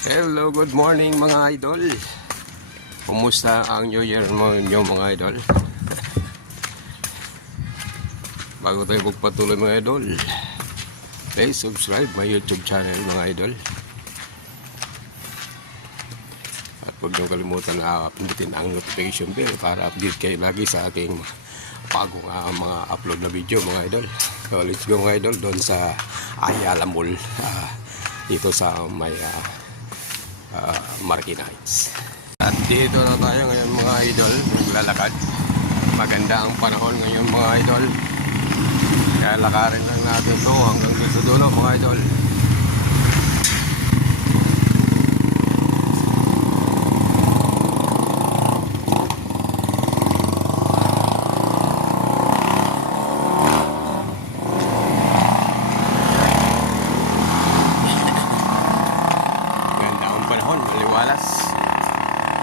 Hello, good morning mga idol. Kumusta ang New Year nyo mga idol? Bago tayo magpatuloy mga idol, please subscribe my YouTube channel mga idol. At huwag nyo kalimutan na pindutin ang notification bell para update kayo lagi sa aking bagong mga upload na video mga idol. So let's go mga idol doon sa Ayala Mall, dito sa may Marikina Heights. At dito na tayo ngayon mga idol, naglalakad. Maganda ang panahon ngayon mga idol, kaya lakarin lang natin to hanggang dito dulo mga idol.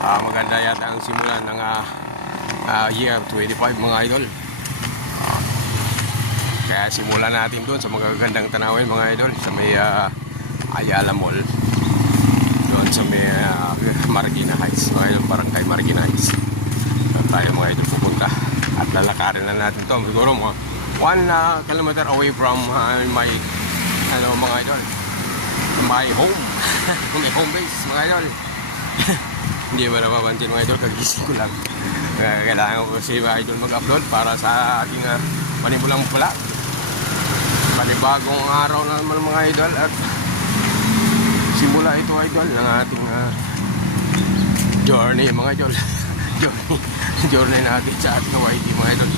Maganda yata ang simula ng year 25 mga idol. Kaya simulan natin doon sa magagandang tanawin mga idol, sa may Ayala Mall, doon sa may Marikina Heights mga idol, barangay Marikina Heights. Tayo mga idol pupunta at lalakarin na natin to siguro mga 1 kilometer away from my mga idol, my home my home base mga idol. Hindi ba napapansin mga idol, kagising ko lang. Kailangan ko kasi mga idol mag-upload para sa ating panimulang pula. Panibagong araw na naman mga idol, at simula ito idol ng ating journey mga idol. journey natin sa ating YT mga idol.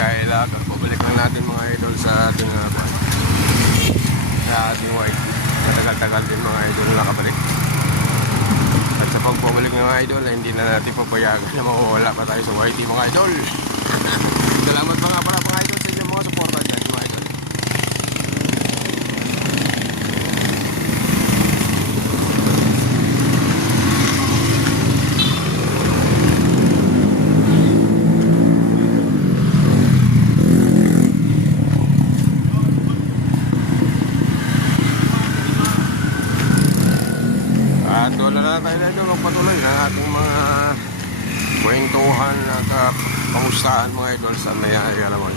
Kailangan pabalik lang natin mga idol sa ating YT. Tagal-tagal din mga idol nakabalik. At sa pagbabalik ng mga idol, hindi na natin papayagan na mawawala pa tayo sa YT mga idol. Salamat pa nga pala mga idol sa inyong mga suporta dyan mga idol. At doon na tayo dito magpatuloy ng ating mga kwentuhan at pangustahan mga idol sa may Ayala Mall.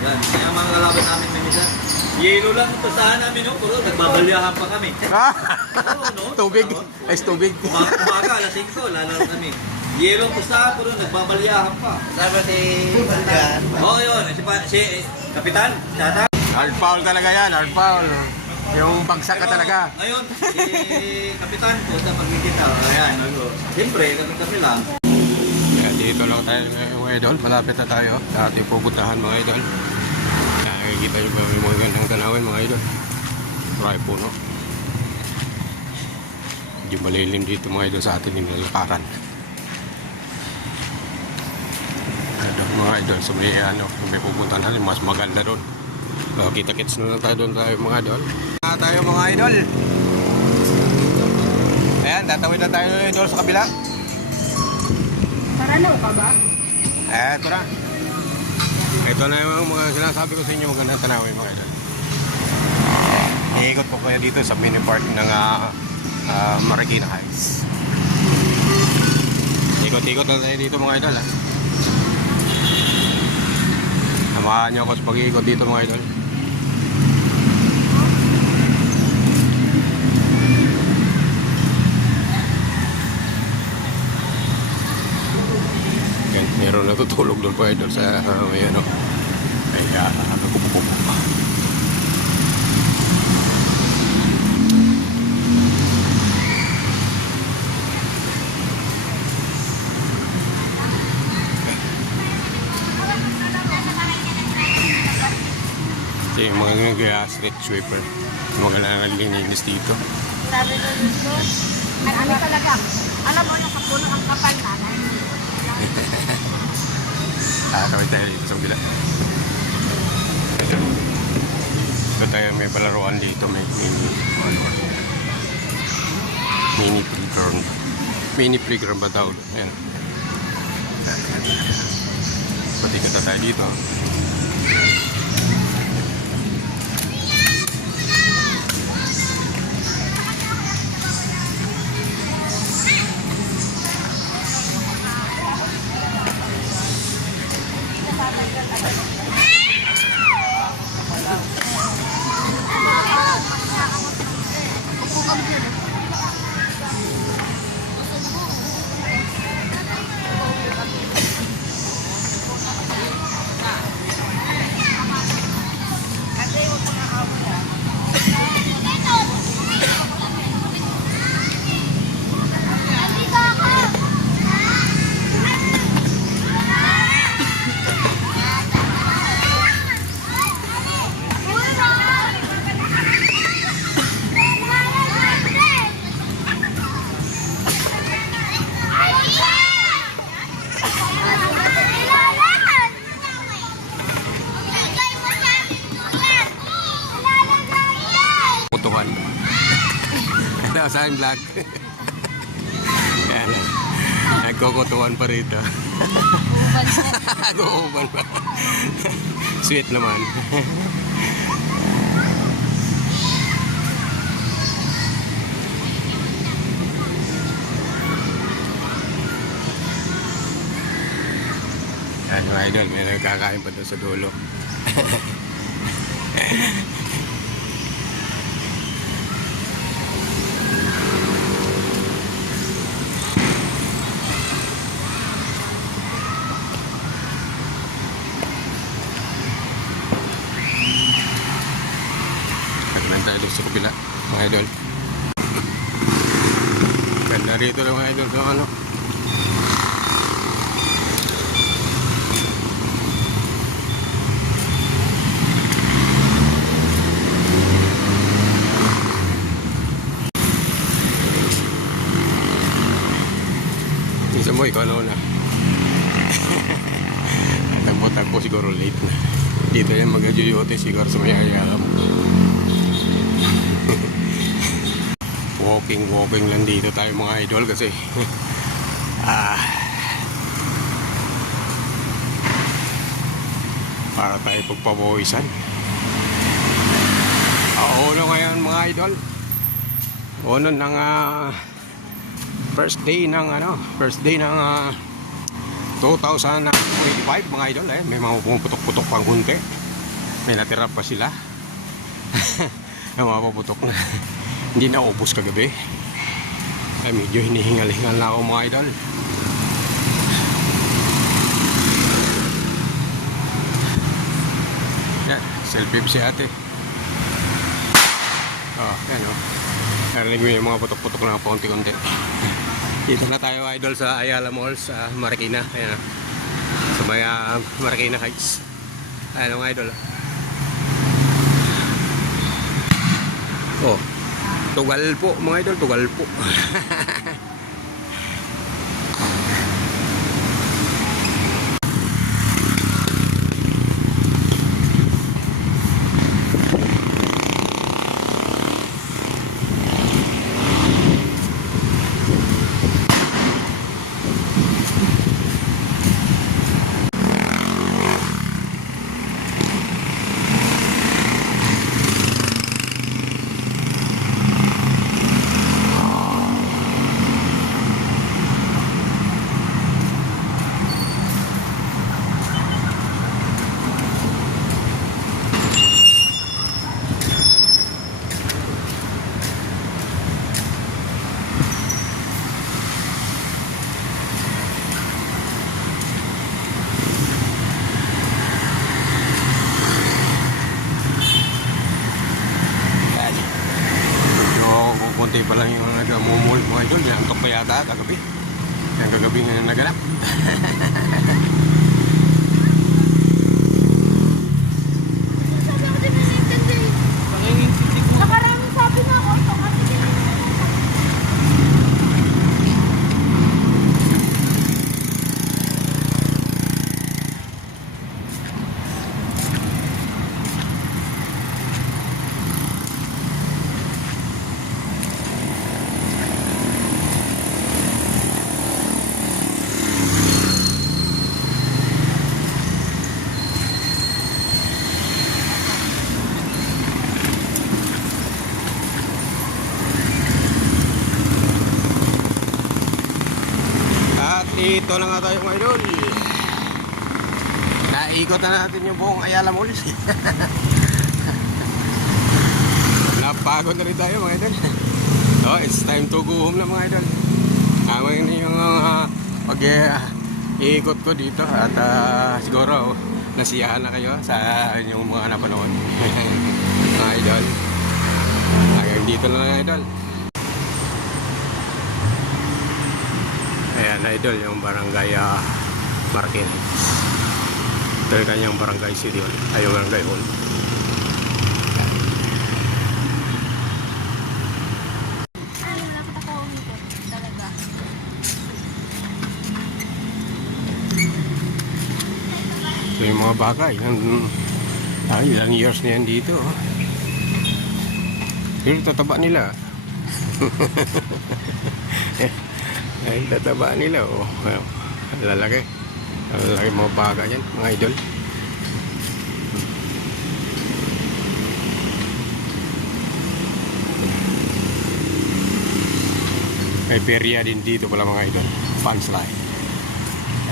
Yan, kaya mga kalaban namin minsan, yelo lang ito saan namin, no? Puro nagbabalyahan pa kami. Oo, no? Tubig, ice tubig. Umaga, alas 5, lalaro kami. Yelo po sa puro nagbabalyahan pa. Sama si Bulgan. Oo, yun. Si Kapitan, Tata. Hard foul talaga yan, hard foul. Yung bagsak ka talaga. Ngayon, si Kapitan po sa pagkikita. Ayan, siyempre, kami lang. Kaya dito lang tayo mga idol, malapit na tayo sa ating pupuntahan mga idol. Nakikita nyo ba yung mga gandang tanawin mga idol? Marami puno. Medyo malilim dito mga idol sa ating nilalakaran. Mga idol, sa may pupuntahan natin, mas maganda doon. So, kita-kits na lang tayo doon tayo mga idol. Tayo mga idol. Ayan, tatawid na tayo idol sa kabila. Paranaw ka ba? Ito na. Ito na yung mga sinasabi ko sa inyo, magandang tanawin mga idol. Iikot ko kayo dito sa mini park ng Marikina Heights. Ikot-ikot na tayo dito mga idol. Samahan nyo ako sa pag-iikot dito mga idol. Meron natutulog doon pa idol sa may ano. Kaya nagkukupo. Ito yung mga street sweeper. Mga naglilinis dito. Sabi ko dito, ano talaga, alam mo yung kapuno ang kapal na. Kawin tayo dito sa bila. Ito tayo may palaruan dito, may mini playground. Mini playground ba tawag? Ayan. Pati kita tayo dito. nagkukutuhan. Ito sa aking vlog. Yan. Nagkukutuhan pa rito. Nag-uuban pa. Sweet naman. Yan mga idol, may nagkakain pa doon sa dulo. Nagkaroon tayo doon sa kabila mga idol. Ganda rito mga idol sa ano. Isa mo, ikaw na una. Tagpo-tagpo siguro late na. Dito yan mag-ajuyote siguro sa may ayalam. Walking lang dito tayo mga idol kasi para tayo pagpapawisan. Uno ngayon mga idol. Uno ng first day ng 2025 mga idol. May mga pumuputok-putok pang hunti. May natira pa sila. May mga paputok na hindi na ubos kagabi. Ay medyo hinihingal-hingal na ako mga idol. Yan, selfie si ate. Yan o. Narinig mo yung mga putok-putok na paunti-unti. Dito na tayo idol sa Ayala Mall sa Marikina. Ayan o. Sa may Marikina Heights. Ayan o mga idol. Oh, tugal po mga idol, tugal po. Konti pa lang yung nag-mumul mga idol. Yan ang pa yata kagabi. Yan kagabi nga naganap. Nakaraming sabi na ako. Ito na nga tayo mga idol. Naikot na natin yung buong Ayala Mall. Napagod na rin tayo mga idol. Oh, it's time to go home na mga idol. Ngayon yung pag-iikot ko dito. At siguro nasiyahan na kayo sa inyong mga napanood. Mga idol. Hanggang dito na mga idol. Ayan idol, yung barangay Marikina. Ito yung kanyang barangay city hall. Ay, yung barangay hall. Ay, nakita ko umikot. Talaga. So yung mga bagay, ilang years na yan dito. Pero tataba nila. Ay, tataba nila. Oh. Ang lalaki. Ang lalaki mga baga yan, mga idol. May perya din dito pala mga idol. Punchline.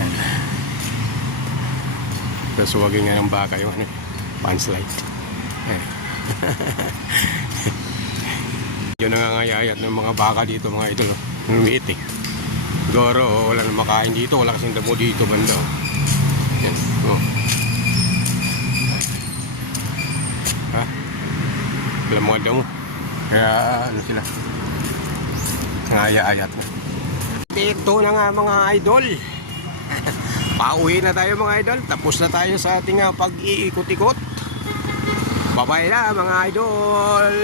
Ayan. Tapos huwagin nga ng baka yung ano, punchline. Ayan. Yun nangangayayat ng mga baka dito mga idol. Lumiit eh. Goro, wala nang makain dito. Wala kasing damo dito banda. Yan. Oh. Ha? Wala mga damo. Kaya ano sila. Nangayayat na. Dito na nga mga idol. Pauwi na tayo mga idol. Tapos na tayo sa ating pag-iikot-ikot. Bye-bye na mga idol.